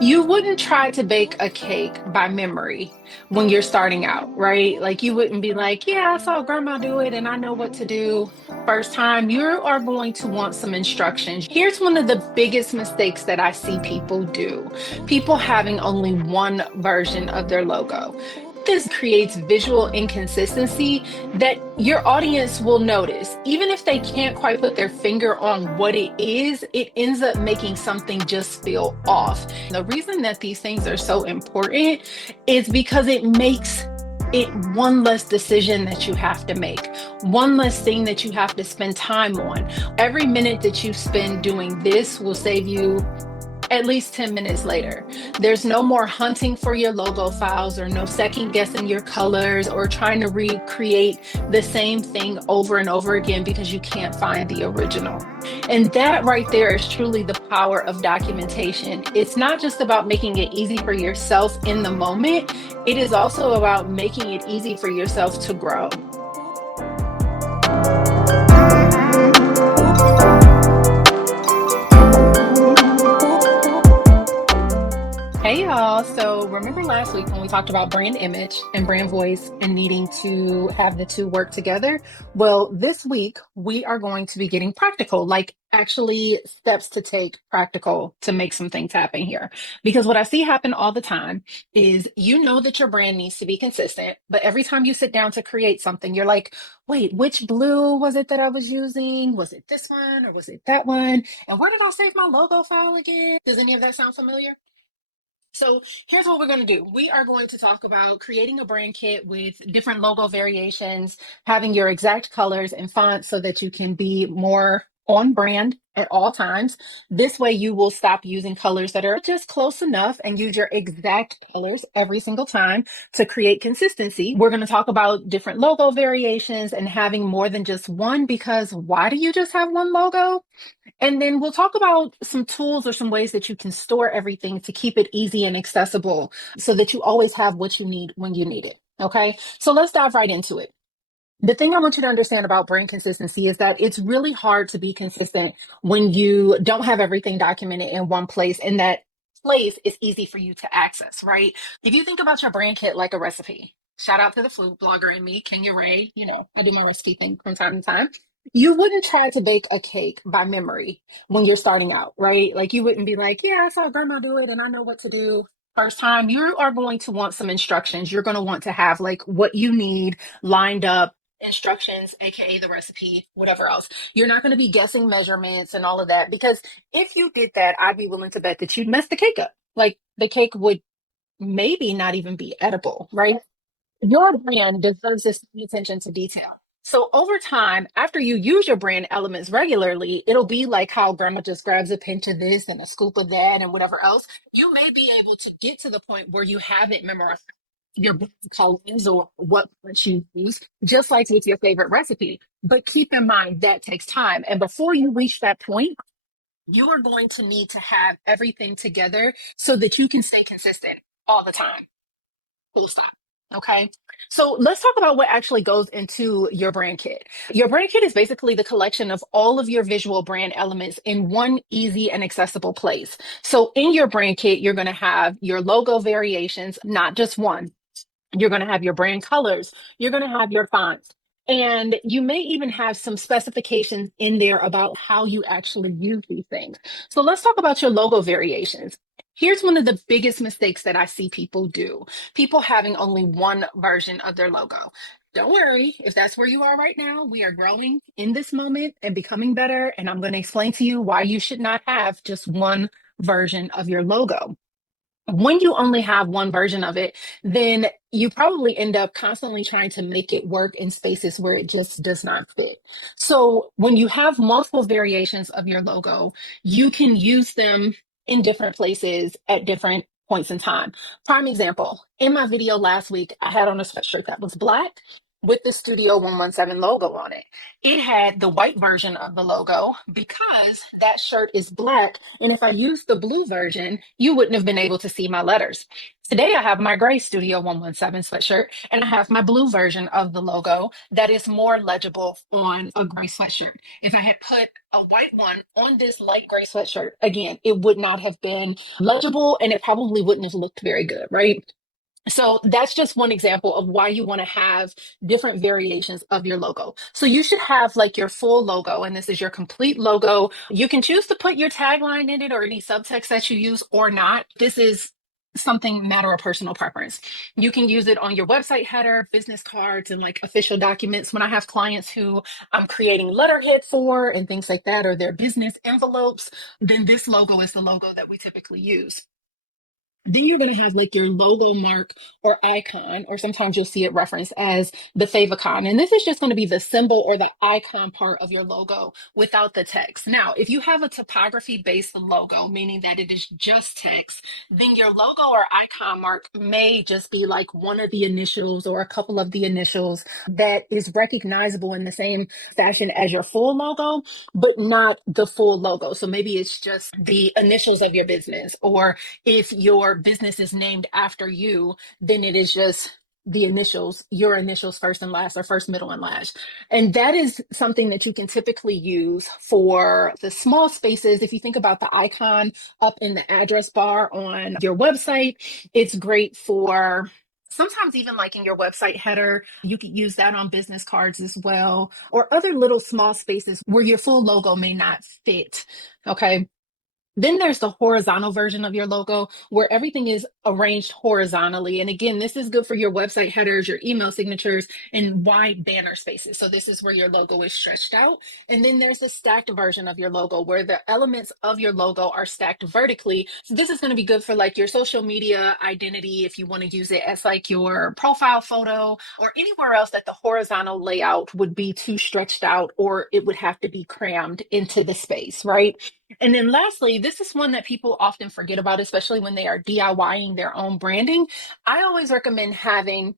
You wouldn't try to bake a cake by memory when you're starting out, right? Like you wouldn't be like, yeah, I saw grandma do it and I know what to do. First time, you are going to want some instructions. Here's one of the biggest mistakes that I see people do. People having only one version of their logo. This creates visual inconsistency that your audience will notice. Even if they can't quite put their finger on what it is, it ends up making something just feel off. The reason that these things are so important is because it makes it one less decision that you have to make, one less thing that you have to spend time on. Every minute that you spend doing this will save you at least 10 minutes later. There's no more hunting for your logo files or no second guessing your colors or trying to recreate the same thing over and over again because you can't find the original. And that right there is truly the power of documentation. It's not just about making it easy for yourself in the moment, it is also about making it easy for yourself to grow. Hey y'all. So remember last week when we talked about brand image and brand voice and needing to have the two work together? Well, this week we are going to be getting practical, like actually steps to take practical to make some things happen here. Because what I see happen all the time is you know that your brand needs to be consistent, but every time you sit down to create something, you're like, wait, which blue was it that I was using? Was it this one or was it that one? And where did I save my logo file again? Does any of that sound familiar? So here's what we're going to do. We are going to talk about creating a brand kit with different logo variations, having your exact colors and fonts so that you can be more on brand at all times. This way you will stop using colors that are just close enough and use your exact colors every single time to create consistency. We're going to talk about different logo variations and having more than just one because why do you just have one logo? And then we'll talk about some tools or some ways that you can store everything to keep it easy and accessible so that you always have what you need when you need it. Okay. So let's dive right into it. The thing I want you to understand about brain consistency is that it's really hard to be consistent when you don't have everything documented in one place and that place is easy for you to access, right? If you think about your brand kit like a recipe, shout out to the food blogger in me, Kenya Ray, I do my recipe thing from time to time. You wouldn't try to bake a cake by memory when you're starting out, right? Like you wouldn't be like, yeah, I saw grandma do it and I know what to do. First time, you are going to want some instructions. You're going to want to have like what you need lined up, instructions, aka the recipe, whatever else. You're not going to be guessing measurements and all of that because if you did that, I'd be willing to bet that you'd mess the cake up. Like the cake would maybe not even be edible, right? Your brand deserves this attention to detail. So over time, after you use your brand elements regularly, it'll be like how grandma just grabs a pinch of this and a scoop of that and whatever else. You may be able to get to the point where you have it memorized your colors or what punch you use, just like with your favorite recipe. But keep in mind that takes time. And before you reach that point, you are going to need to have everything together so that you can stay consistent all the time. Full stop. Okay. So let's talk about what actually goes into your brand kit. Your brand kit is basically the collection of all of your visual brand elements in one easy and accessible place. So in your brand kit, you're going to have your logo variations, not just one. You're going to have your brand colors. You're going to have your fonts. And you may even have some specifications in there about how you actually use these things. So let's talk about your logo variations. Here's one of the biggest mistakes that I see people do. People having only one version of their logo. Don't worry, if that's where you are right now, we are growing in this moment and becoming better. And I'm going to explain to you why you should not have just one version of your logo. When you only have one version of it, then you probably end up constantly trying to make it work in spaces where it just does not fit. So when you have multiple variations of your logo, you can use them in different places at different points in time. Prime example, in my video last week, I had on a sweatshirt that was black. with the Studio 117 logo on it. It had the white version of the logo because that shirt is black. And if I used the blue version, you wouldn't have been able to see my letters. Today, I have my gray Studio 117 sweatshirt, and I have my blue version of the logo that is more legible on a gray sweatshirt. If I had put a white one on this light gray sweatshirt, again, it would not have been legible and it probably wouldn't have looked very good, right? So that's just one example of why you want to have different variations of your logo. So you should have like your full logo, and this is your complete logo. You can choose to put your tagline in it or any subtext that you use or not. This is something matter of personal preference. You can use it on your website header, business cards, and like official documents. When I have clients who I'm creating letterhead for and things like that, or their business envelopes, then this logo is the logo that we typically use. Then you're going to have like your logo mark or icon, or sometimes you'll see it referenced as the favicon. And this is just going to be the symbol or the icon part of your logo without the text. Now, if you have a typography based logo, meaning that it is just text, then your logo or icon mark may just be like one of the initials or a couple of the initials that is recognizable in the same fashion as your full logo, but not the full logo. So maybe it's just the initials of your business, or if your business is named after you, then it is just the initials, your initials first and last, or first, middle, and last. And that is something that you can typically use for the small spaces. If you think about the icon up in the address bar on your website, it's great for sometimes even like in your website header. You could use that on business cards as well, or other little small spaces where your full logo may not fit. Okay. Then there's the horizontal version of your logo where everything is arranged horizontally. And again, this is good for your website headers, your email signatures, and wide banner spaces. So this is where your logo is stretched out. And then there's the stacked version of your logo where the elements of your logo are stacked vertically. So this is going to be good for like your social media identity if you want to use it as like your profile photo, or anywhere else that the horizontal layout would be too stretched out or it would have to be crammed into the space, right? And then lastly, this is one that people often forget about, especially when they are DIYing their own branding. I always recommend having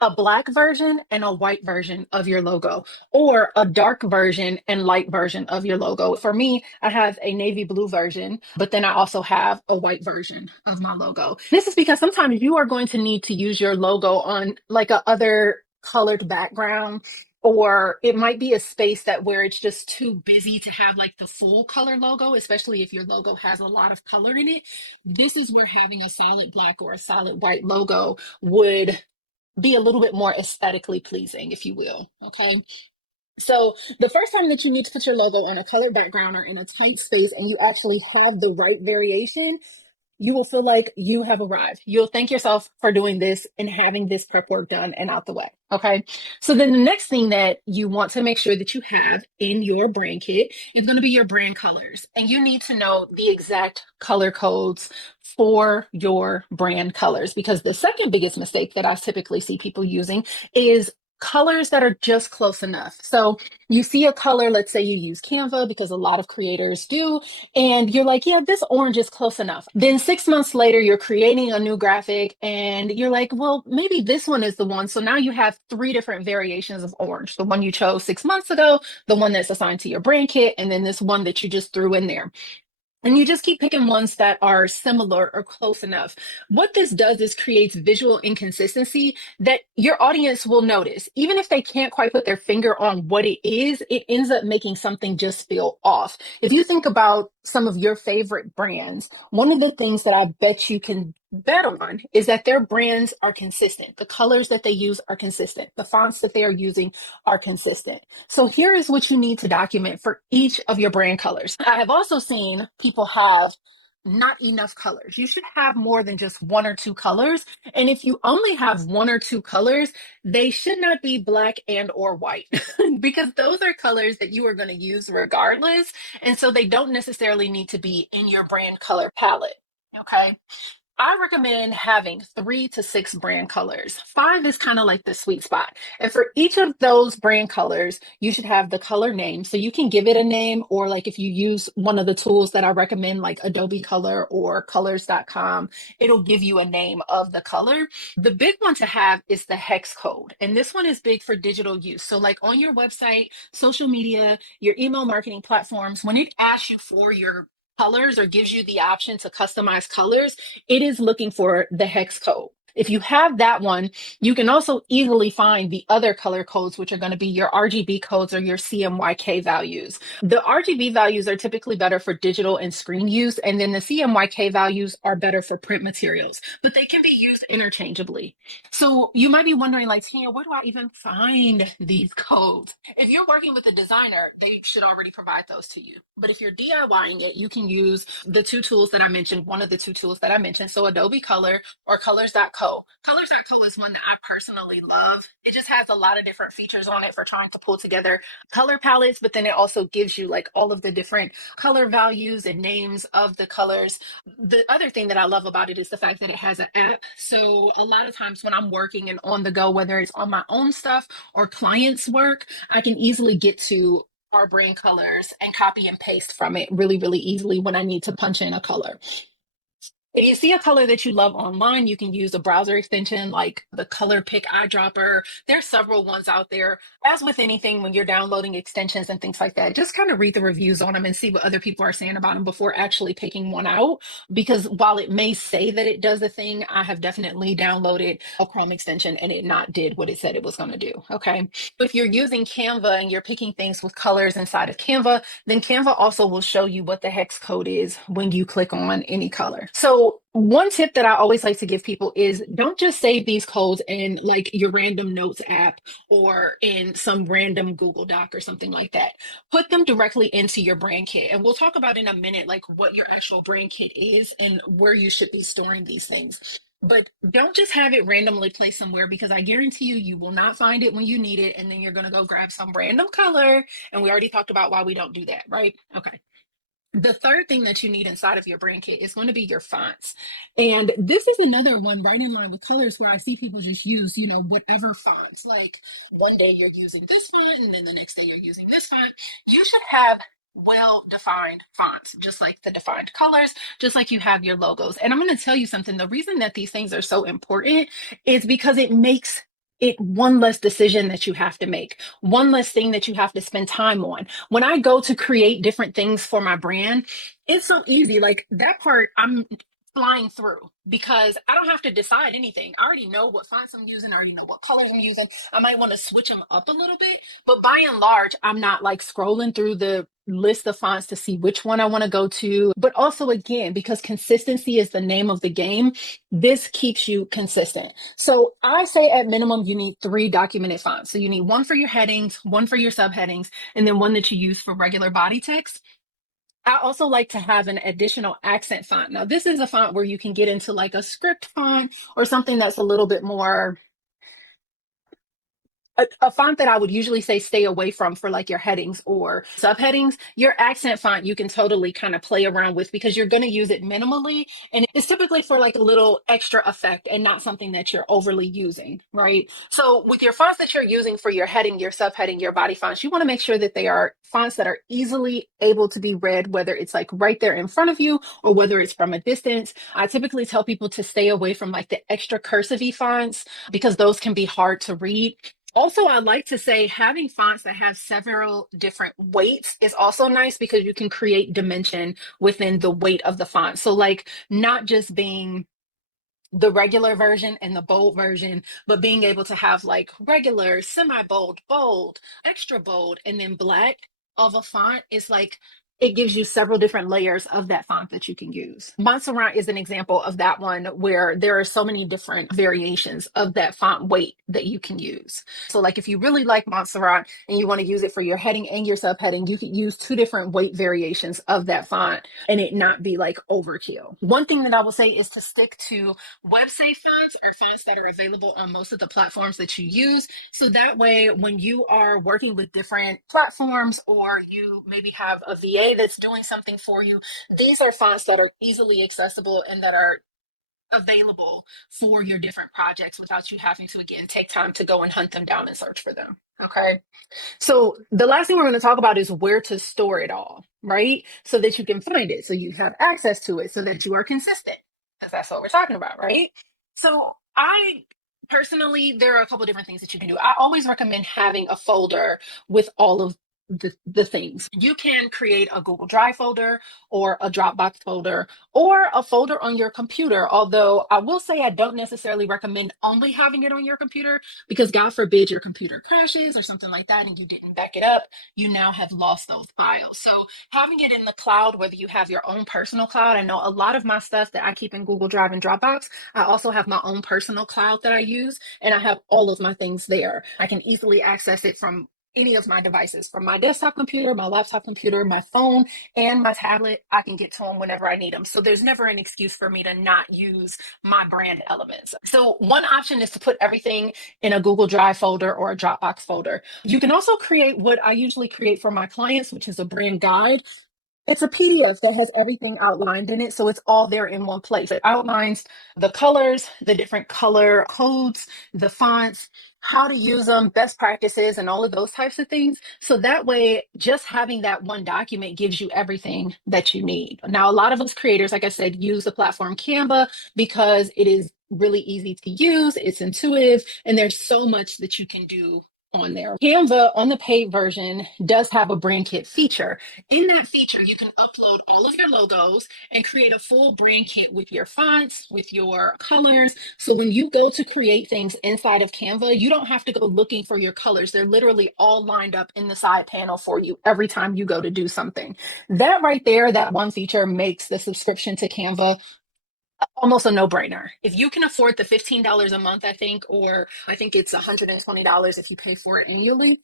a black version and a white version of your logo, or a dark version and light version of your logo. For me, I have a navy blue version, but then I also have a white version of my logo. This is because sometimes you are going to need to use your logo on like a other colored background, or it might be a space that where it's just too busy to have like the full color logo, especially if your logo has a lot of color in it. This is where having a solid black or a solid white logo would be a little bit more aesthetically pleasing, if you will. Okay. So the first time that you need to put your logo on a colored background or in a tight space and you actually have the right variation, you will feel like you have arrived. You'll thank yourself for doing this and having this prep work done and out the way. Okay. So then the next thing that you want to make sure that you have in your brand kit is going to be your brand colors. And you need to know the exact color codes for your brand colors, because the second biggest mistake that I typically see people using is colors that are just close enough. So you see a color, let's say you use Canva, because a lot of creators do, and you're like, yeah, this orange is close enough. Then 6 months later, you're creating a new graphic and you're like, well, maybe this one is the one. So now you have three different variations of orange: the one you chose 6 months ago, the one that's assigned to your brand kit, and then this one that you just threw in there. And you just keep picking ones that are similar or close enough. What this does is creates visual inconsistency that your audience will notice. Even if they can't quite put their finger on what it is, it ends up making something just feel off. If you think about some of your favorite brands, one of the things that I bet you can bet on is that their brands are consistent. The colors that they use are consistent. The fonts that they are using are consistent. So here is what you need to document for each of your brand colors. I have also seen people have not enough colors. You should have more than just one or two colors. And if you only have one or two colors, they should not be black and or white because those are colors that you are going to use regardless. And so they don't necessarily need to be in your brand color palette. Okay. I recommend having 3 to 6 brand colors. 5 is kind of like the sweet spot. And for each of those brand colors, you should have the color name. So you can give it a name, or like if you use one of the tools that I recommend, like Adobe Color or colors.com, it'll give you a name of the color. The big one to have is the hex code. And this one is big for digital use. So, like on your website, social media, your email marketing platforms, when it asks you for your colors or gives you the option to customize colors, it is looking for the hex code. If you have that one, you can also easily find the other color codes, which are going to be your RGB codes or your CMYK values. The RGB values are typically better for digital and screen use, and then the CMYK values are better for print materials, but they can be used interchangeably. So you might be wondering, like, Tina, where do I even find these codes? If you're working with a designer, they should already provide those to you. But if you're DIYing it, you can use the two tools that I mentioned, one of the two tools that I mentioned. So Adobe Color or colors.co. Colors.co is one that I personally love. It just has a lot of different features on it for trying to pull together color palettes, but then it also gives you like all of the different color values and names of the colors. The other thing that I love about it is the fact that it has an app. So a lot of times when I'm working and on the go, whether it's on my own stuff or clients' work, I can easily get to our brand colors and copy and paste from it really, really easily when I need to punch in a color. If you see a color that you love online, you can use a browser extension like the Color Pick Eyedropper. There's several ones out there. As with anything, when you're downloading extensions and things like that, just kind of read the reviews on them and see what other people are saying about them before actually picking one out. Because while it may say that it does a thing, I have definitely downloaded a Chrome extension and it not did what it said it was going to do. Okay. But if you're using Canva and you're picking things with colors inside of Canva, then Canva also will show you what the hex code is when you click on any color. So one tip that I always like to give people is don't just save these codes in like your random notes app or in some random Google Doc or something like that. Put them directly into your brand kit. And we'll talk about in a minute like what your actual brand kit is and where you should be storing these things. But don't just have it randomly placed somewhere, because I guarantee you, you will not find it when you need it. And then you're going to go grab some random color. And we already talked about why we don't do that, right? Okay. The third thing that you need inside of your brand kit is going to be your fonts. And this is another one right in line with colors where I see people just use, whatever fonts. Like one day you're using this font and then the next day you're using this font. You should have well defined fonts, just like the defined colors, just like you have your logos. And I'm going to tell you something. The reason that these things are so important is because it makes it one less decision that you have to make, one less thing that you have to spend time on. When I go to create different things for my brand, it's so easy. Like that part, I'm flying through because I don't have to decide anything. I already know what fonts I'm using. I already know what colors I'm using. I might want to switch them up a little bit, but by and large, I'm not like scrolling through the list of fonts to see which one I want to go to. But also, again, because consistency is the name of the game, this keeps you consistent. So I say at minimum, you need 3 documented fonts. So you need one for your headings, one for your subheadings, and then one that you use for regular body text. I also like to have an additional accent font. Now, this is a font where you can get into like a script font or something that's a little bit more a font that I would usually say stay away from for like your headings or subheadings. Your accent font you can totally kind of play around with because you're going to use it minimally, and it's typically for like a little extra effect and not something that you're overly using, right? So with your fonts that you're using for your heading, your subheading, your body fonts, you want to make sure that they are fonts that are easily able to be read, whether it's like right there in front of you or whether it's from a distance. I typically tell people to stay away from like the extra cursive fonts because those can be hard to read. Also, I like to say having fonts that have several different weights is also nice because you can create dimension within the weight of the font. So, like, not just being the regular version and the bold version, but being able to have like regular, semi bold, bold, extra bold, and then black of a font is like it gives you several different layers of that font that you can use. Montserrat is an example of that one where there are so many different variations of that font weight that you can use. So, like if you really like Montserrat and you want to use it for your heading and your subheading, you could use 2 different weight variations of that font and it not be like overkill. One thing that I will say is to stick to website fonts or fonts that are available on most of the platforms that you use. So that way, when you are working with different platforms or you maybe have a VA that's doing something for you, these are fonts that are easily accessible and that are available for your different projects without you having to, again, take time to go and hunt them down and search for them. Okay. So the last thing we're going to talk about is where to store it all, right? So that you can find it, so you have access to it, so that you are consistent, because that's what we're talking about, right? So I personally, there are a couple different things that you can do. I always recommend having a folder with all of the things. You can create a Google Drive folder or a Dropbox folder or a folder on your computer. Although I will say I don't necessarily recommend only having it on your computer, because God forbid your computer crashes or something like that and you didn't back it up, you now have lost those files. So having it in the cloud, whether you have your own personal cloud, I know a lot of my stuff that I keep in Google Drive and Dropbox, I also have my own personal cloud that I use, and I have all of my things there. I can easily access it from any of my devices, from my desktop computer, my laptop computer, my phone, and my tablet. I can get to them whenever I need them. So there's never an excuse for me to not use my brand elements. So one option is to put everything in a Google Drive folder or a Dropbox folder. You can also create what I usually create for my clients, which is a brand guide. It's a PDF that has everything outlined in it. So it's all there in one place. It outlines the colors, the different color codes, the fonts, how to use them, best practices, and all of those types of things. So that way, just having that one document gives you everything that you need. Now, a lot of us creators, like I said, use the platform Canva because it is really easy to use, it's intuitive, and there's so much that you can do on there. Canva on the paid version does have a brand kit feature. In that feature, you can upload all of your logos and create a full brand kit with your fonts, with your colors. So when you go to create things inside of Canva, you don't have to go looking for your colors. They're literally all lined up in the side panel for you every time you go to do something. That right there, that one feature makes the subscription to Canva almost a no-brainer. If you can afford the $15 a month, I think, or I think it's $120 if you pay for it annually,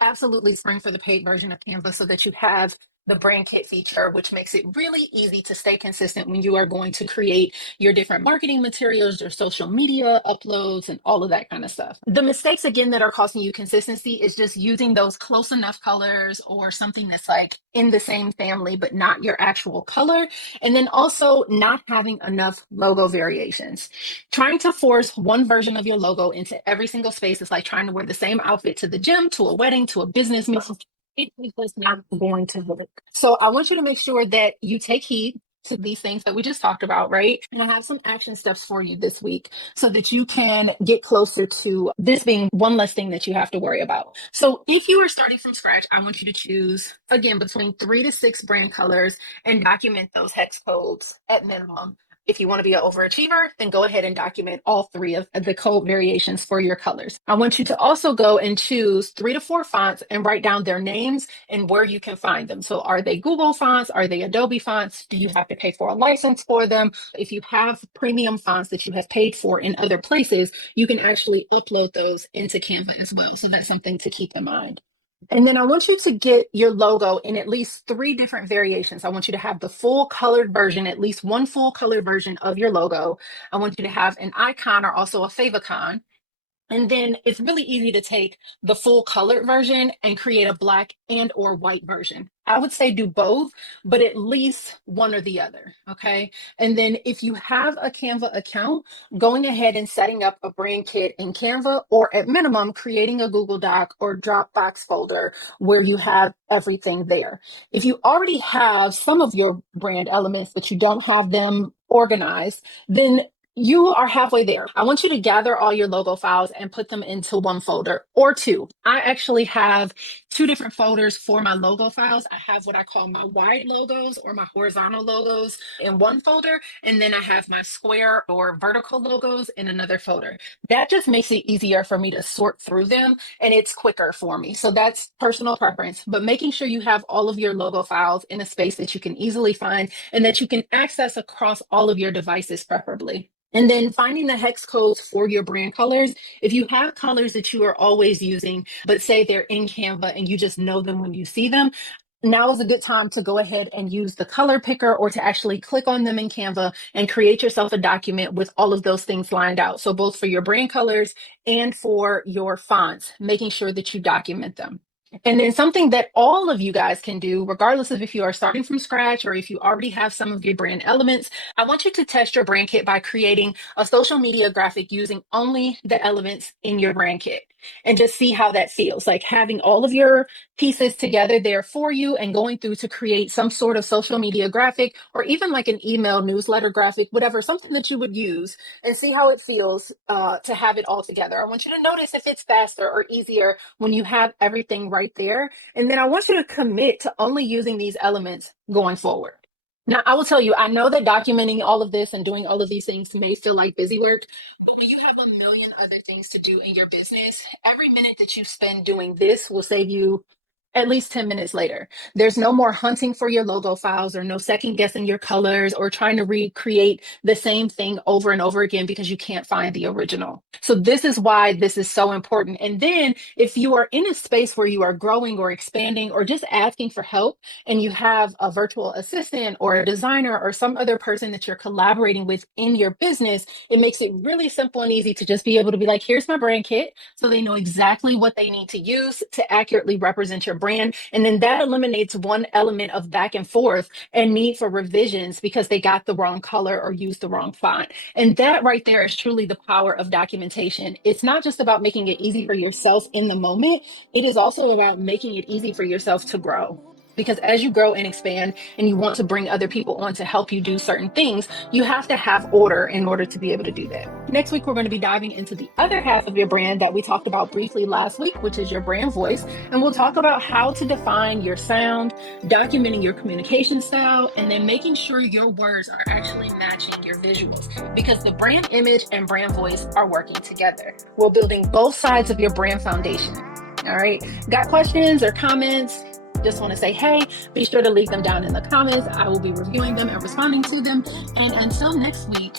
absolutely spring for the paid version of Canva so that you have the brand kit feature, which makes it really easy to stay consistent when you are going to create your different marketing materials, your social media uploads, and all of that kind of stuff. The mistakes, again, that are costing you consistency is just using those close enough colors or something that's like in the same family, but not your actual color. And then also not having enough logo variations. Trying to force one version of your logo into every single space is like trying to wear the same outfit to the gym, to a wedding, to a business meeting. It is just not going to work. So I want you to make sure that you take heed to these things that we just talked about, right? And I have some action steps for you this week so that you can get closer to this being one less thing that you have to worry about. So if you are starting from scratch, I want you to choose, again, between 3 to 6 brand colors and document those hex codes at minimum. If you want to be an overachiever, then go ahead and document all 3 of the code variations for your colors. I want you to also go and choose 3 to 4 fonts and write down their names and where you can find them. So are they Google fonts? Are they Adobe fonts? Do you have to pay for a license for them? If you have premium fonts that you have paid for in other places, you can actually upload those into Canva as well. So that's something to keep in mind. And then I want you to get your logo in at least 3 different variations. I want you to have the full colored version, at least one full colored version of your logo. I want you to have an icon or also a favicon. And then it's really easy to take the full colored version and create a black and or white version. I would say do both, but at least one or the other. Okay. And then if you have a Canva account, going ahead and setting up a brand kit in Canva, or at minimum, creating a Google Doc or Dropbox folder where you have everything there. If you already have some of your brand elements, but you don't have them organized, then you are halfway there. I want you to gather all your logo files and put them into one folder or 2. I actually have 2 different folders for my logo files. I have what I call my wide logos or my horizontal logos in one folder, and then I have my square or vertical logos in another folder. That just makes it easier for me to sort through them, and it's quicker for me. So that's personal preference, but making sure you have all of your logo files in a space that you can easily find and that you can access across all of your devices, preferably. And then finding the hex codes for your brand colors. If you have colors that you are always using, but say they're in Canva and you just know them when you see them, now is a good time to go ahead and use the color picker or to actually click on them in Canva and create yourself a document with all of those things lined out. So both for your brand colors and for your fonts, making sure that you document them. And then something that all of you guys can do, regardless of if you are starting from scratch or if you already have some of your brand elements, I want you to test your brand kit by creating a social media graphic using only the elements in your brand kit and just see how that feels. Like having all of your pieces together there for you and going through to create some sort of social media graphic or even like an email newsletter graphic, whatever, something that you would use and see how it feels to have it all together. I want you to notice if it's faster or easier when you have everything right there. And then I want you to commit to only using these elements going forward. Now, I will tell you, I know that documenting all of this and doing all of these things may feel like busy work, but when you have a million other things to do in your business, every minute that you spend doing this will save you at least 10 minutes later. There's no more hunting for your logo files or no second guessing your colors or trying to recreate the same thing over and over again because you can't find the original. So this is why this is so important. And then if you are in a space where you are growing or expanding or just asking for help and you have a virtual assistant or a designer or some other person that you're collaborating with in your business, it makes it really simple and easy to just be able to be like, here's my brand kit. So they know exactly what they need to use to accurately represent your brand. And then that eliminates one element of back and forth and need for revisions because they got the wrong color or used the wrong font. And that right there is truly the power of documentation. It's not just about making it easy for yourself in the moment, it is also about making it easy for yourself to grow. Because as you grow and expand and you want to bring other people on to help you do certain things, you have to have order in order to be able to do that. Next week, we're going to be diving into the other half of your brand that we talked about briefly last week, which is your brand voice. And we'll talk about how to define your sound, documenting your communication style, and then making sure your words are actually matching your visuals because the brand image and brand voice are working together. We're building both sides of your brand foundation. All right. Got questions or comments? Just want to say, hey, be sure to leave them down in the comments. I will be reviewing them and responding to them. And until next week,